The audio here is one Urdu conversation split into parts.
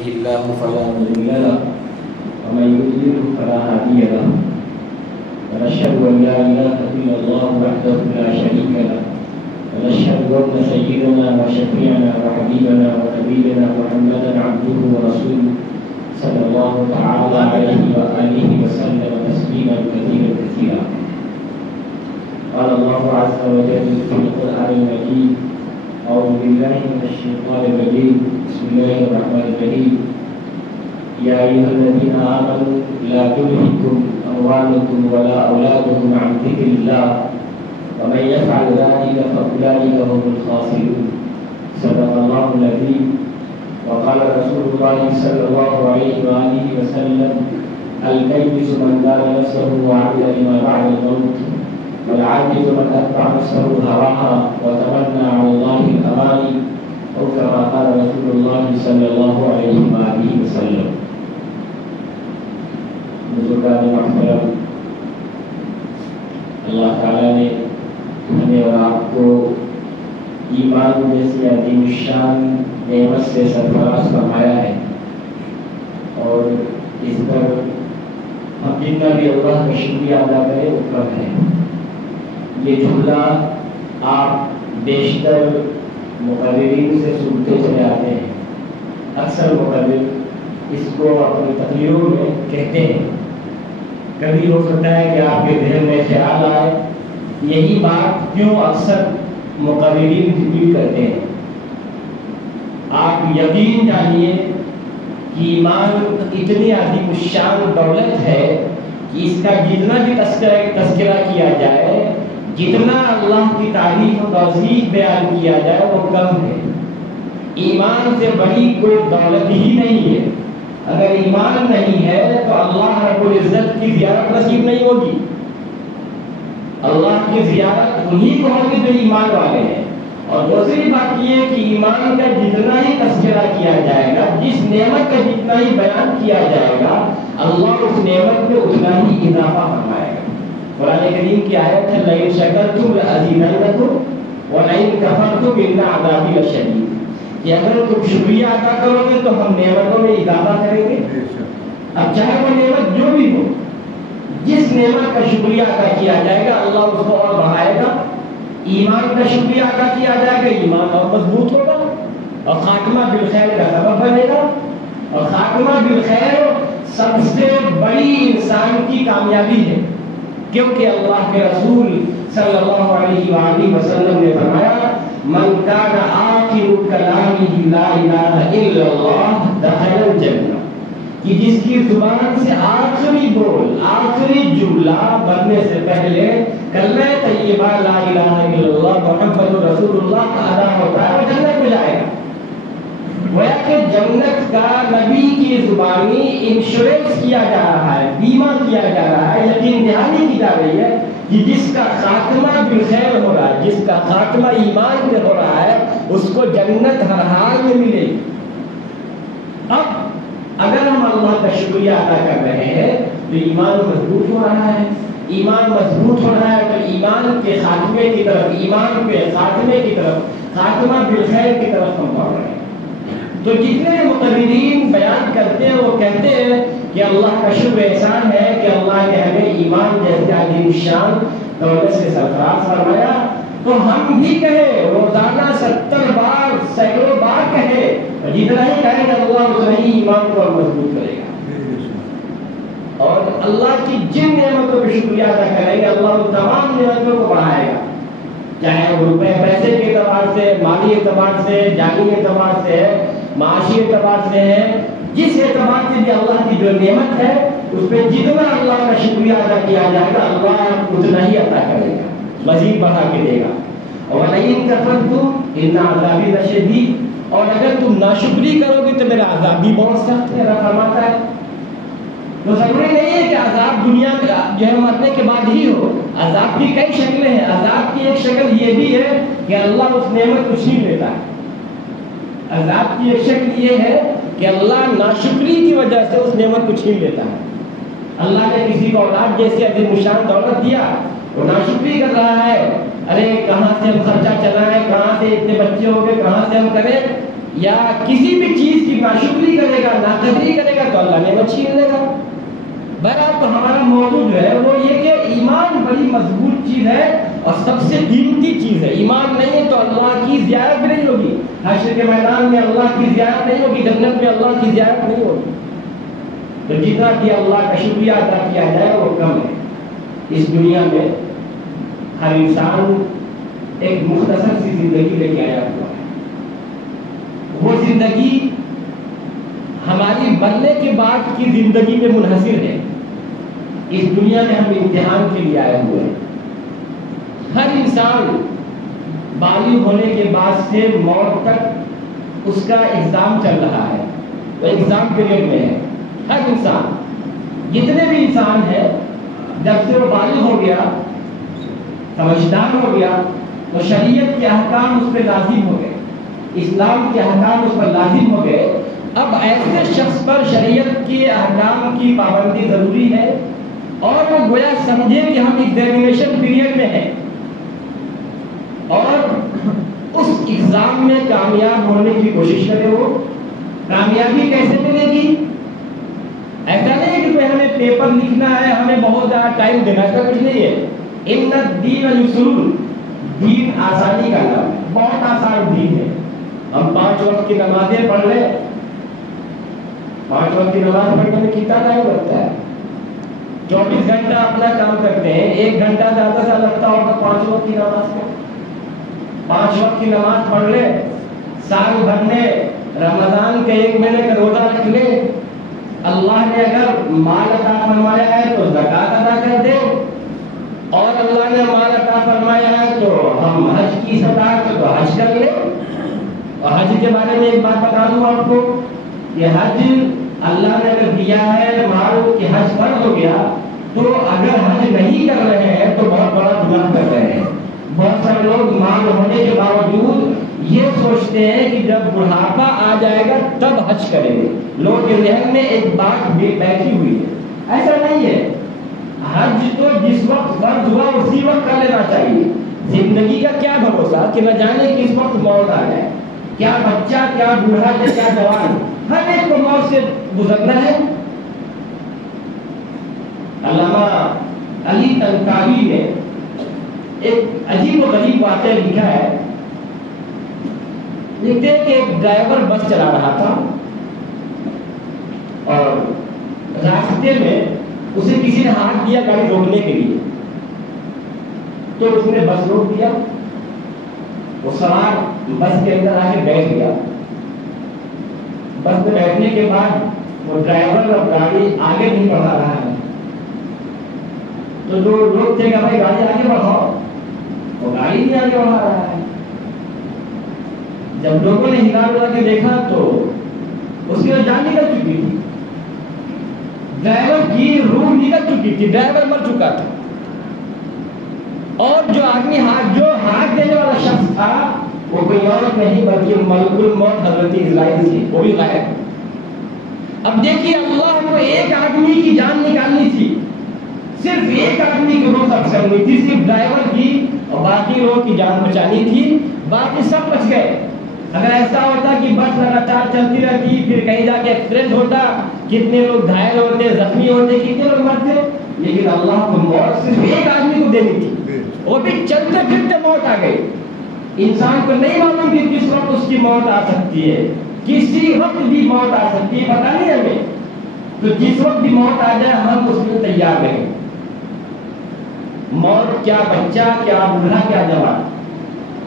الله فلا مضل له ومن يضلل فلا هادي له ونشهد ان لا اله الا الله وحده لا شريك له ونشهد ان سيدنا وشفيعنا وحبيبنا ونبينا محمدا عبده ورسوله صلى الله تعالى عليه واله وسلم تسليما كثيرا كثيرا. قال الله عز وجل في القران المجيد: أعوذ بالله من الشيطان الرجيم. بسم الله الرحمن الرحيم. يا أيها الذين آمنوا لا تلهكم أموالكم ولا أولادكم عن ذكر الله ومن يفعل ذلك فأولئك هم الخاسرون. صدق الله العظيم. وقال رسول الله صلى الله عليه وآله وسلم: الكيس من دان نفسه وعمل لما بعد الموت والعاجز من أتبع نفسه هواها وتمنى على الله الأماني أو كما قال رسول الله صلى الله عليه وآله وسلم. بزرگان محترم، اللہ تعالیٰ نے ہمیں اور آپ کو ایمان جیسی عظیم الشان نعمت سے سرفراز فرمایا ہے، اور اس پر ہم جتنا بھی اللہ کا شکریہ ادا کریں اتنا ہے. یہ جملہ آپ بیشتر مقررین سے سنتے چلے آتے ہیں. اکثر مقرر اس کو اپنی تقریروں میں کہتے ہیں. کبھی ہو سکتا ہے کہ آپ کے ذہن میں خیال آئے یہی بات کیوں اکثر مقررین ذکر کرتے ہیں. آپ یقین جانیے کہ ایمان اتنی عظیم الشان دولت ہے کہ اس کا جتنا بھی تذکرہ کیا جائے، جتنا اللہ کی تعریف و توصیف بیان کیا جائے وہ کم ہے. ایمان سے بڑی کوئی دولت ہی نہیں ہے. اگر ایمان نہیں ہے تو اللہ رب العزت کی زیارت نصیب نہیں ہوگی. اللہ کی زیارت انہی کو ہوگی جو ایمان والے ہیں. اور دوسری بات یہ ہے کہ ایمان کا جتنا ہی تذکرہ کیا جائے گا، جس نعمت کا جتنا ہی بیان کیا جائے گا، اللہ اس نعمت میں اتنا ہی اضافہ فرمائے گا. قرآن کریم کی آیت ہے: لئن شکرتم لأزیدنکم ولئن کفرتم ان عذابی لشدید. کہ اگر تم شکریہ ادا کرو گے تو ہم نعمتوں میں اضافہ کریں گے. اب چاہے وہ نعمت جو بھی ہو، جس نعمت کا شکریہ ادا کیا جائے گا اللہ اس کو اور بڑھائے گا. ایمان کا شکریہ ادا کیا جائے گا، ایمان اور مضبوط ہوگا اور خاتمہ بالخیر کا سبب بنے گا. اور خاتمہ بالخیر سب سے بڑی انسان کی کامیابی ہے، کیونکہ اللہ کے رسول صلی اللہ علیہ وآلہ وسلم نے فرمایا: من کان آخر کلامہ لا الہ الا اللہ دخل الجنہ. کہ جس کی زبان سے آخری بول، آخری جملہ بننے سے پہلے کلمہ طیبہ لا الہ الا اللہ محمد رسول اللہ کا ادا ہوتا ہے وہ جنت میں جائے گا. گویا کہ جنت کا نبی کی زبانی انشورنس کیا جا رہا ہے، بیمہ کیا جا رہا ہے، یقین دہانی کی جا رہی ہے کہ جس کا خاتمہ بالخیر ہو رہا ہے، جس کا خاتمہ ایمان میں ہو رہا ہے، اس کو جنت ہر حال میں ملے گی. اب اگر ہم اللہ کا شکریہ ادا کر رہے ہیں تو ایمان مضبوط ہو رہا ہے. ایمان مضبوط ہو رہا ہے تو ایمان کے خاتمے کی طرف، ایمان کے خاتمے کی طرف، خاتمہ بالخیر کی طرف ہم بڑھ رہے ہیں. تو جتنے مقررین بیان کرتے ہیں وہ کہتے ہیں کہ اللہ کا شکر احسان ہے کہ اللہ نے ہمیں ایمان جیسے عظیم الشان دولت سے سرفراز فرمایا. تو ہم بھی کہیں روزانہ 70 بار، سینکڑوں بار کہیں، اور جتنا ہی کہیں گے اللہ اتنا ہی ایمان کو مضبوط کرے گا. اور اللہ کی جن نعمتوں پہ شکریہ ادا کریں گے اللہ ان تمام نعمتوں کو بڑھائے گا، چاہے وہ روپے پیسے کے اعتبار سے، مالی اعتبار سے، جانی اعتبار سے، معاشی اعتبار سے ہے. جس اعتبار سے بھی اللہ کی جو نعمت ہے اس پہ جتنا اللہ کا شکریہ ادا کیا جائے گا اللہ اتنا ہی عطا کرے گا، مزید بڑھا کے دے گا. اور وَلَئِن كَفَرْتُمْ إِنَّ عَذَابِي لَشَدِيدٌ. اور اگر تم ناشکری کرو گے تو میرا عذاب بھی بہت سخت ہے. اللہ فرماتا ہے تو ضروری نہیں ہے کہ عذاب دنیا میں جو ہے مرنے کے بعد ہی ہو. عذاب کی کئی شکلیں ہیں. عذاب کی ایک شکل یہ بھی ہے کہ اللہ اس نعمت کو چھین لیتا ہے. عذاب کی ایک شکل یہ ہے کہ اللہ ناشکری کی وجہ سے اس نعمت کو چھین لیتا ہے. اللہ نے کسی کو اولاد جیسی عظیم الشان دولت دیا، وہ ناشکری کر رہا ہے، ارے کہاں سے ہم خرچہ چلائیں، کہاں سے اتنے بچے ہو گئے، کہاں سے ہم کریں، یا کسی بھی چیز کی ناشکری کرے گا، تو چھین لے گا۔ بہرحال تو ہمارا موضوع جو ہے وہ یہ کہ ایمان بڑی مضبوط چیز ہے اور سب سے قیمتی چیز ہے۔ ایمان نہیں ہے تو اللہ کی زیارت بھی نہیں ہوگی، حشر کے میدان میں اللہ کی زیارت نہیں ہوگی، جنت میں اللہ کی زیارت نہیں ہوگی۔ تو جتنا کہ اللہ کا شکریہ ادا کیا جائے وہ کم ہے۔ اس دنیا میں ہر انسان ایک مختصر سی زندگی لے کے آیا ہوا ہے، وہ زندگی ہماری مرنے کے بعد کی زندگی پہ منحصر ہے۔ اس دنیا میں ہم امتحان کے لیے آئے ہوئے ہیں۔ ہر انسان بالغ ہونے کے بعد سے موت تک اس کا ایگزام چل رہا ہے، وہ ایگزام پیریڈ میں ہے۔ ہر انسان، جتنے بھی انسان ہیں، جب سے وہ بالغ ہو گیا، سمجھدار ہو گیا، تو شریعت کے احکام اس پہ لازم ہو گئے، اسلام کے احکام اس پر لازم ہو گئے۔ اب ایسے شخص پر شریعت کے احکام کی پابندی ضروری ہے، اور وہ گویا سمجھے کہ ہم ایگزامینیشن پیریڈ میں ہیں، اور اس ایگزام میں کامیاب ہونے کی کوشش کرے۔ وہ کامیابی کیسے ملے گی؟ ایسا نہیں ہے کہ ہمیں پیپر لکھنا ہے، ہمیں بہت زیادہ ٹائم دینا ہے، ایسا کچھ نہیں ہے۔ ان الدین یسر، دین آسانی کا نام ہے، بہت آسان دین ہے۔ ہم 5 وقت کی نمازیں پڑھ لیں، 5 وقت کی نماز پڑھنے میں کتنا ٹائم لگتا ہے؟ 24 گھنٹہ اپنا کام کرتے ہیں، 1 گھنٹہ زیادہ سے لگتا ہوگا 5 وقت کی نماز کو۔ 5 وقت کی نماز پڑھ لے، سال بھر میں رمضان کے 1 مہینے کا روزہ رکھ لے، اللہ نے اگر مال عطا فرمایا ہے تو زکوٰۃ ادا کر دے، اور اللہ نے مال عطا فرمایا ہے تو ہم حج کی استطاعت تو حج کر لیں۔ اور حج کے بارے میں ایک بات بتا دوں آپ کو کہ حج اللہ نے اگر دیا ہے مال کہ حج فرض ہو گیا، تو اگر حج نہیں کر رہے ہیں تو بہت بڑا گناہ کر رہے ہیں۔ بہت سارے لوگ مال ہونے کے باوجود یہ سوچتے ہیں کہ جب بڑھاپا آ جائے گا تب حج کریں گے۔ لوگ کے ذہن میں ایک بات بیٹھی ہوئی ہے، ایسا نہیں ہے۔ حج تو جس وقت فرض ہوا اسی وقت کر لینا چاہیے۔ زندگی کا کیا بھروسہ کہ نہ جانے کس وقت موت آ جائے، کیا بچہ، کیا بوڑھا، کیا جوان، ہر ایک کو موت سے گزرنا ہے۔ علامہ علی تنکاوی نے ایک عجیب و غریب واقعہ لکھا ہے۔ لکھتے ہیں کہ ایک ڈرائیور بس چلا رہا تھا اور راستے میں اسے کسی نے ہاتھ دیا گاڑی روکنے کے لیے، تو اس نے بس روک دیا۔ وہ سوار بس کے اندر آ کے بیٹھ گیا۔ بس میں بیٹھنے کے بعد وہ ڈرائیور اور گاڑی آگے نہیں بڑھا رہا ہے، تو جو لوگ تھے کہ بھائی گاڑی آگے بڑھاؤ، وہ گاڑی نہیں آگے بڑھا رہا ہے۔ جب لوگوں نے ہلا ڈلا کے دیکھا تو اس کی جان نکل چکی تھی، ڈرائیور کی روح نکل چکی تھی، ڈرائیور مر چکا تھا، اور جو آدمی جو ہاتھ دینے والا شخص تھا وہ کوئی اور نہیں بلکہ ملک الموت حضرت اسرائیل تھی، وہ بھی غائب۔ اب دیکھیے اللہ کو ایک آدمی کی جان نکالنی تھی، صرف ایک آدمی کی روح سب کرنی تھی، صرف ڈرائیور کی، اور باقی لوگوں کی جان بچانی تھی، باقی سب بچ گئے۔ اگر ایسا ہوتا کہ بس لگاتار چلتی رہتی، پھر کہیں جا کے ایکسیڈنٹ ہوتا، کتنے لوگ گھائل ہوتے، زخمی ہوتے، کتنے لوگ مرتے، لیکن اللہ کو موت صرف ایک آدمی کو دینی تھی، وہ بھی چلتے پھرتے موت آ گئی۔ انسان کو نہیں معلوم کہ کس وقت اس کی موت آ سکتی ہے، کسی وقت بھی موت آ سکتی ہے، پتہ نہیں ہمیں۔ تو جس وقت بھی موت آ جائے ہم اس میں تیار رہیں۔ موت کیا بچہ، کیا بوڑھا، کیا جوان۔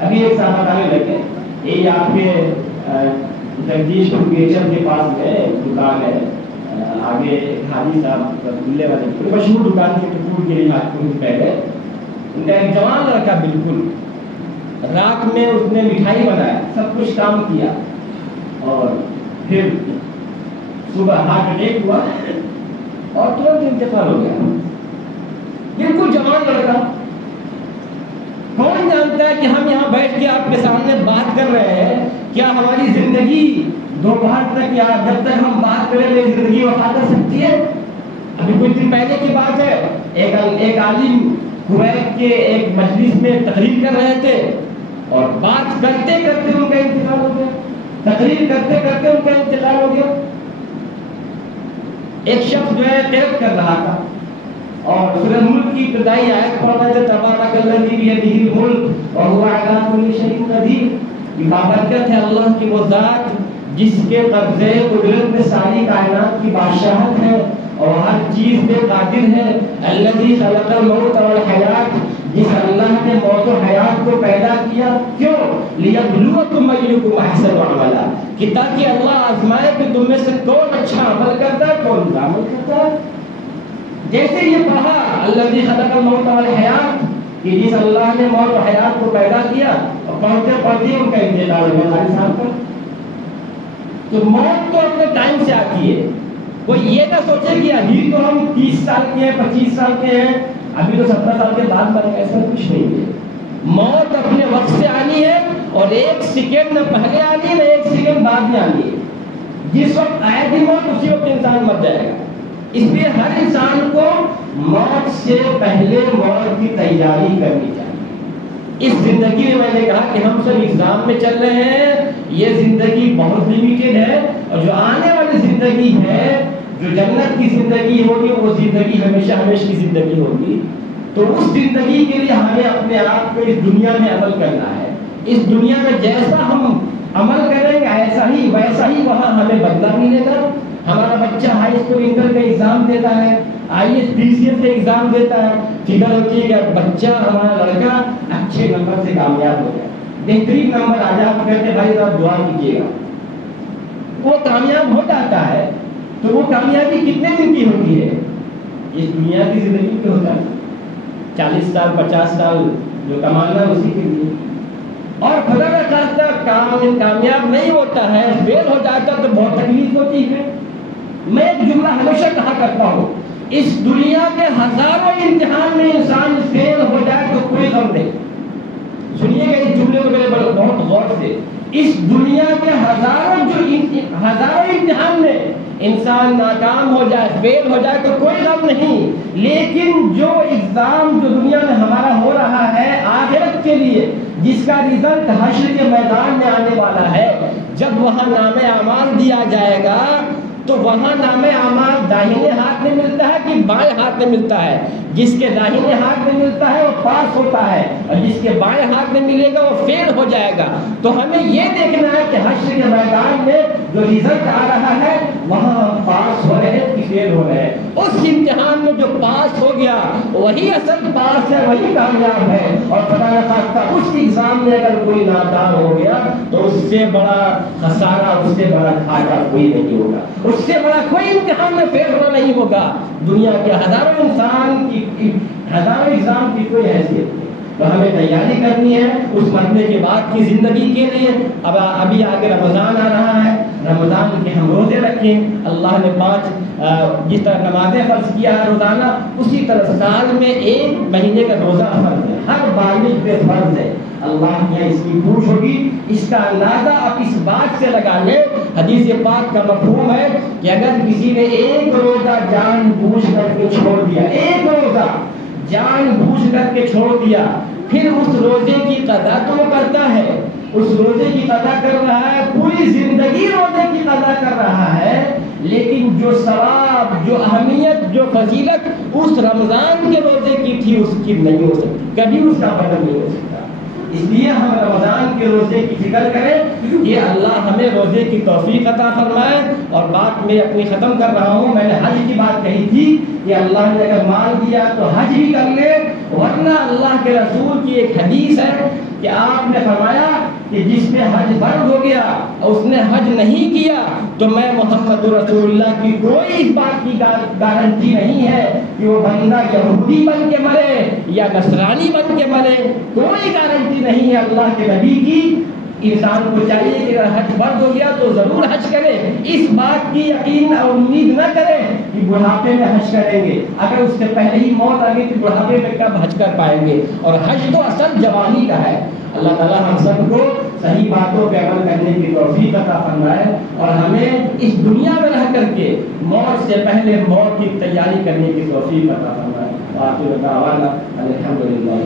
ابھی ایک صاحب بتانے لگے، یہ آپ کے جگدیش پور کے پاس میں دکان ہے، آگے حاجی صاحب کھلے والے مشہور دکان کے ٹکور کے لیے پہلے ان کا ایک جوان لڑکا بالکل رات میں اس نے مٹھائی بنایا، سب کچھ کام کیا، اور پھر صبح ہارٹ اٹیک ہوا اور ترنت انتقال ہو گیا۔ بالکل جوان لڑکا۔ کون جانتا ہے کہ ہم یہاں بیٹھ کے آپ کے سامنے بات کر رہے ہیں، کیا ہماری زندگی دوپہر تک یا جب تک ہم بات کریں میری زندگی وفا کر سکتی ہے؟ ابھی کچھ دن پہلے کی بات ہے، ایک عالم کویت کے ایک مجلس میں تقریر کر رہے تھے، اور بات کرتے کرتے ان کا انتقال ہو گیا، تقریر کرتے کرتے ان کا انتقال ہو گیا۔ ایک شخص جو ہے قید کر رہا تھا اور سورہ ملک کی ابتدائی آیت پڑھ رہے تھے، تبارک الذی بیدہ الملک وہو علی کل شیء قدیر۔ یہ بابرکت ہے اللہ کی وہ ذات جس کے قبضے قدرت میں ساری کائنات کی بادشاہت ہے اور ہر چیز پہ قادر ہے۔ الذی خلق الموت والحیات، جس اللہ نے موت و حیات کو پیدا کیا، کیوں؟ لیبلوکم ایکم احسن عملا، کہ تاکہ اللہ آزمائے کہ تم میں سے کون اچھا عمل کرتا ہے، کون برا عمل کرتا ہے۔ جیسے یہ پڑھا الذی خلق الموت والحیات، کہ جس اللہ نے موت و حیات کو پیدا کیا، اور پڑھتے پڑھتے ان کا انتقال ہو گیا صاحب کا۔ تو موت تو اپنے ٹائم سے آتی ہے، کوئی یہ نہ سوچے کہ ابھی تو ہم 30 سال کے ہیں، 25 سال کے ہیں، ابھی تو 17 سال کے بعد مریں، ایسا کچھ نہیں ہے۔ موت اپنے وقت سے آنی ہے اور ایک سیکنڈ نہ پہلے آنی ہے نہ ایک سیکنڈ بعد میں آنی ہے۔ جس وقت آئے گی موت اسی وقت انسان مر جائے گا۔ اس لیے ہر انسان کو موت سے پہلے موت کی تیاری کرنی چاہیے۔ اس زندگی میں نے کہا کہ ہم سب ایگزام میں چل رہے ہیں، یہ زندگی بہت لمیٹڈ ہے، اور جو آنے والی زندگی ہے، جو جنت کی زندگی ہوگی، وہ زندگی ہمیشہ ہمیشہ کی زندگی ہوگی۔ تو اس زندگی کے لیے ہمیں اپنے آپ کو اس دنیا میں عمل کرنا ہے۔ اس دنیا میں جیسا ہم عمل کریں گے ایسا ہی ویسا ہی وہاں ہمیں بدلہ ملے گا۔ ہمارا بچہ ہائی اسکول انٹر کا ایگزام دیتا ہے، I S P C S کا ایگزام دیتا ہے، فکر ہوتی ہے کہ بچہ ہمارا لڑکا اچھے نمبر سے کامیاب ہو جائے، بہترین نمبر آ جائے، آپ کہتے ہیں بھائی آپ دعا کیجیے گا۔ وہ کامیاب ہو جاتا ہے تو وہ کامیابی کتنے دن کی ہوتی ہے؟ اس دنیا کی زندگی پہ ہوتا ہے 40 سال 50 سال جو کمانا اسی کے لیے، اور خدا نہ خواستہ کامیاب نہیں ہوتا ہے، فیل ہو جاتا تو بہت تکلیف ہوتی ہے۔ میں ایک جملہ ہمیشہ کہا کرتا ہوں، اس دنیا کے ہزاروں امتحان میں انسان فیل ہو جائے تو کوئی غم نہیں۔ سنیے گا اس جملے کو میرے بہت غور سے، اس دنیا کے ہزاروں امتحان میں انسان ناکام ہو جائے، فیل ہو جائے تو کوئی غم نہیں، لیکن جو ایگزام جو دنیا میں ہمارا ہو رہا ہے آخرت کے لیے، جس کا رزلٹ حشر کے میدان میں آنے والا ہے، جب وہاں نام اعمال دیا جائے گا تو وہاں نام اعمال داہنے ہاتھ میں ملتا ہے کہ بائیں ہاتھ میں ملتا ہے؟ جس کے داہنے ہاتھ میں ملتا ہے وہ پاس ہوتا ہے، اور جس کے بائیں ہاتھ میں ملے گا وہ فیل ہو جائے گا۔ تو ہمیں یہ دیکھنا ہے کہ حشر کے میدان میں جو رزلٹ آ رہا ہے وہاں پاس ہو رہے ہیں کہ فیل ہو رہے ہیں۔ اس امتحان میں جو پاس ہو گیا وہی اصل پاس ہے، وہی کامیاب ہے، اور خدا نہ خواستہ اس ایگزام میں اگر کوئی ناکام ہو گیا تو اس سے بڑا خسارہ، اس سے بڑا گھاٹا کوئی نہیں ہوگا، اس سے بڑا کوئی امتحان میں فیل ہونا نہیں ہوگا۔ دنیا کے ہزاروں ایگزام کی کوئی حیثیت نہیں، تو ہمیں تیاری کرنی ہے اس مرنے کے بعد کی زندگی کے لیے۔ اب ابھی آگے رمضان آ رہا ہے، رمضان کے ہم روزے رکھیں۔ اللہ نے 5 جس طرح نمازیں فرض کیا ہے روزانہ، اسی طرح سال میں 1 مہینے کا روزہ فرض ہے، ہر بالغ پہ فرض ہے۔ اللہ نے اس کی پوچھ ہوگی، اس کا اندازہ آپ اس بات سے لگا لیں، حدیث پاک کا مفہوم ہے کہ اگر کسی نے 1 روزہ جان بوجھ کر کے چھوڑ دیا، 1 روزہ جان بوجھ کر کے چھوڑ دیا، پھر اس روزے کی قضا تو کرتا ہے، اس روزے کی قضا کر رہا ہے، پوری زندگی روزے کی قضا کر رہا ہے، لیکن جو ثواب، جو اہمیت، جو فضیلت اس رمضان کے روزے کی تھی اس کی نہیں ہو سکتی، کبھی اس کا بدل نہیں ہو سکتا۔ اس لیے ہم رمضان کے روزے کی فکر کریں کہ اللہ ہمیں روزے کی توفیق عطا فرمائے۔ اور بات میں اپنی ختم کر رہا ہوں، میں نے حج کی بات کہی تھی کہ اللہ نے اگر مال دیا تو حج بھی کر لے، ورنہ اللہ کے رسول کی ایک حدیث ہے کہ آپ نے فرمایا کہ جس پہ حج فرض ہو گیا اس نے حج نہیں کیا تو میں محمد رسول اللہ کی کوئی اس بات کی گارنٹی نہیں ہے کہ وہ بندہ یہودی بن کے مرے یا نصرانی بن کے مرے، کوئی گارنٹی نہیں ہے اللہ کے نبی کی۔ انسان کو چاہیے کہ اگر حج فرض ہو گیا تو ضرور حج کرے، اس بات کی یقین اور امید نہ کرے کہ بڑھاپے میں حج کریں گے، اگر اس سے پہلے ہی موت آ گئی تو بڑھاپے میں کب حج کر پائیں گے؟ اور حج تو اصل جوانی کا ہے۔ اللہ تعالیٰ ہم سب کو صحیح باتوں پہ عمل کرنے کی توفیق عطا فرمائے، اور ہمیں اس دنیا میں رہ کر کے موت سے پہلے موت کی تیاری کرنے کی توفیق عطا فرمائے۔ آخر دعوانا الحمدللہ۔